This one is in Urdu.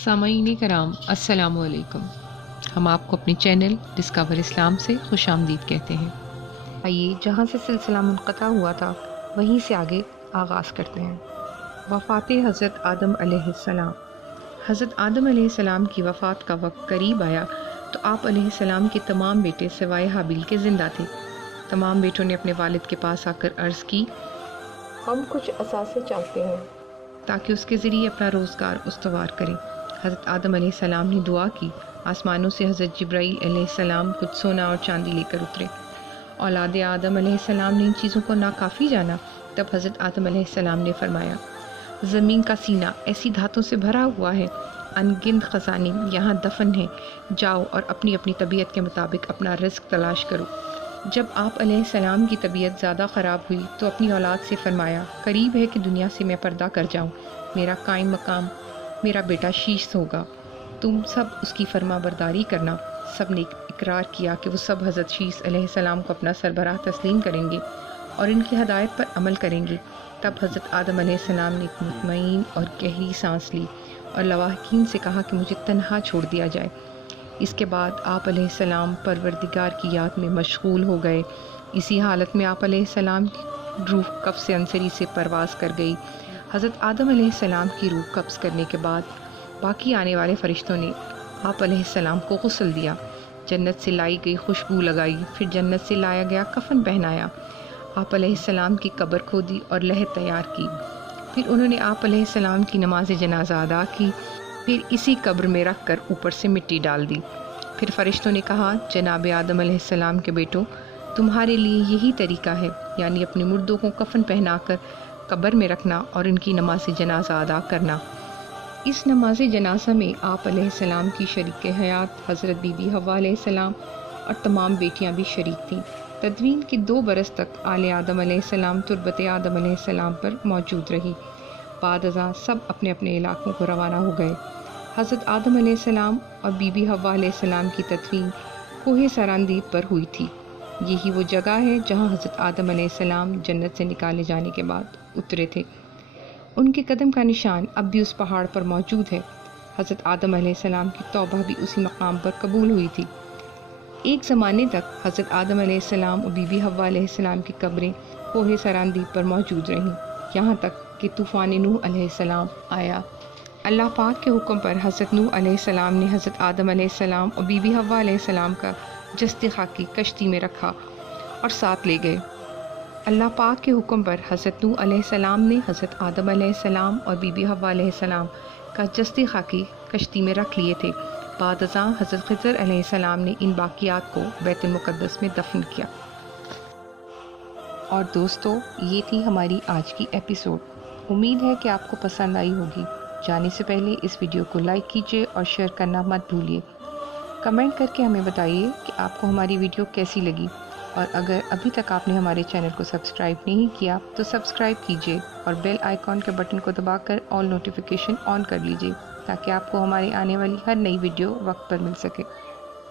سامعین کرام السلام علیکم، ہم آپ کو اپنے چینل ڈسکور اسلام سے خوش آمدید کہتے ہیں۔ آئیے جہاں سے سلسلہ منقطع ہوا تھا وہیں سے آگے آغاز کرتے ہیں۔ وفات حضرت آدم علیہ السلام۔ حضرت آدم علیہ السلام کی وفات کا وقت قریب آیا تو آپ علیہ السلام کے تمام بیٹے سوائے حابیل کے زندہ تھے۔ تمام بیٹوں نے اپنے والد کے پاس آ کر عرض کی، ہم کچھ اثاثے چاہتے ہیں تاکہ اس کے ذریعے اپنا روزگار استوار کریں۔ حضرت آدم علیہ السلام نے دعا کی، آسمانوں سے حضرت جبرائیل علیہ السلام کچھ سونا اور چاندی لے کر اترے۔ اولاد آدم علیہ السلام نے ان چیزوں کو ناکافی جانا، تب حضرت آدم علیہ السلام نے فرمایا، زمین کا سینہ ایسی دھاتوں سے بھرا ہوا ہے، ان گنت خزانے یہاں دفن ہیں، جاؤ اور اپنی اپنی طبیعت کے مطابق اپنا رزق تلاش کرو۔ جب آپ علیہ السلام کی طبیعت زیادہ خراب ہوئی تو اپنی اولاد سے فرمایا، قریب ہے کہ دنیا سے میں پردہ کر جاؤں، میرا قائم مقام میرا بیٹا شیش ہوگا، تم سب اس کی فرما برداری کرنا۔ سب نے اقرار کیا کہ وہ سب حضرت شیش علیہ السلام کو اپنا سربراہ تسلیم کریں گے اور ان کی ہدایت پر عمل کریں گے۔ تب حضرت آدم علیہ السلام نے ایک مطمئن اور گہری سانس لی اور لواحقین سے کہا کہ مجھے تنہا چھوڑ دیا جائے۔ اس کے بعد آپ علیہ السلام پروردگار کی یاد میں مشغول ہو گئے۔ اسی حالت میں آپ علیہ السلام کی روح قبض عنصری سے پرواز کر گئی۔ حضرت آدم علیہ السلام کی روح قبض کرنے کے بعد باقی آنے والے فرشتوں نے آپ علیہ السلام کو غسل دیا، جنت سے لائی گئی خوشبو لگائی، پھر جنت سے لایا گیا کفن پہنایا، آپ علیہ السلام کی قبر کھودی اور لحد تیار کی۔ پھر انہوں نے آپ علیہ السلام کی نماز جنازہ ادا کی، پھر اسی قبر میں رکھ کر اوپر سے مٹی ڈال دی۔ پھر فرشتوں نے کہا، جناب آدم علیہ السلام کے بیٹوں، تمہارے لیے یہی طریقہ ہے، یعنی اپنے مردوں کو کفن پہنا کر قبر میں رکھنا اور ان کی نماز جنازہ ادا کرنا۔ اس نماز جنازہ میں آپ علیہ السلام کی شریک حیات حضرت بی بی حوا علیہ السلام اور تمام بیٹیاں بھی شریک تھیں۔ تدفین کے 2 برس تک آل آدم علیہ السلام تربت آدم علیہ السلام پر موجود رہی۔ بعد ازاں سب اپنے اپنے علاقوں کو روانہ ہو گئے۔ حضرت آدم علیہ السلام اور بی بی حوا علیہ السلام کی تدفین کوہ سراندیب پر ہوئی تھی۔ یہی وہ جگہ ہے جہاں حضرت آدم علیہ السلام جنت سے نکالے جانے کے بعد اترے تھے۔ ان کے قدم کا نشان اب بھی اس پہاڑ پر موجود ہے۔ حضرت آدم علیہ السلام کی توبہ بھی اسی مقام پر قبول ہوئی تھی۔ ایک زمانے تک حضرت آدم علیہ السلام اور بی بی حوا علیہ السلام کی قبریں کوہ سراندیب پر موجود رہیں، یہاں تک کہ طوفان نوح علیہ السلام آیا۔ اللہ پاک کے حکم پر حضرت نوح علیہ السلام نے حضرت آدم علیہ السلام اور بی بی حوا علیہ السلام کا جسد خاکی کشتی میں رکھا اور ساتھ لے گئے۔ اللہ پاک کے حکم پر حضرت نوح علیہ السلام نے حضرت آدم علیہ السلام اور بی بی حوا علیہ السلام کا جسد خاکی کشتی میں رکھ لیے تھے۔ بعد ازاں حضرت خضر علیہ السلام نے ان باقیات کو بیت المقدس میں دفن کیا۔ اور دوستو، یہ تھی ہماری آج کی ایپیسوڈ۔ امید ہے کہ آپ کو پسند آئی ہوگی۔ جانے سے پہلے اس ویڈیو کو لائک کیجیے اور شیئر کرنا مت بھولیے۔ کمنٹ کر کے ہمیں بتائیے کہ آپ کو ہماری ویڈیو کیسی لگی، اور اگر ابھی تک آپ نے ہمارے چینل کو سبسکرائب نہیں کیا تو سبسکرائب کیجیے اور بیل آئیکن کے بٹن کو دبا کر آل نوٹیفیکیشن آن کر لیجیے تاکہ آپ کو ہماری آنے والی ہر نئی ویڈیو وقت پر مل سکے۔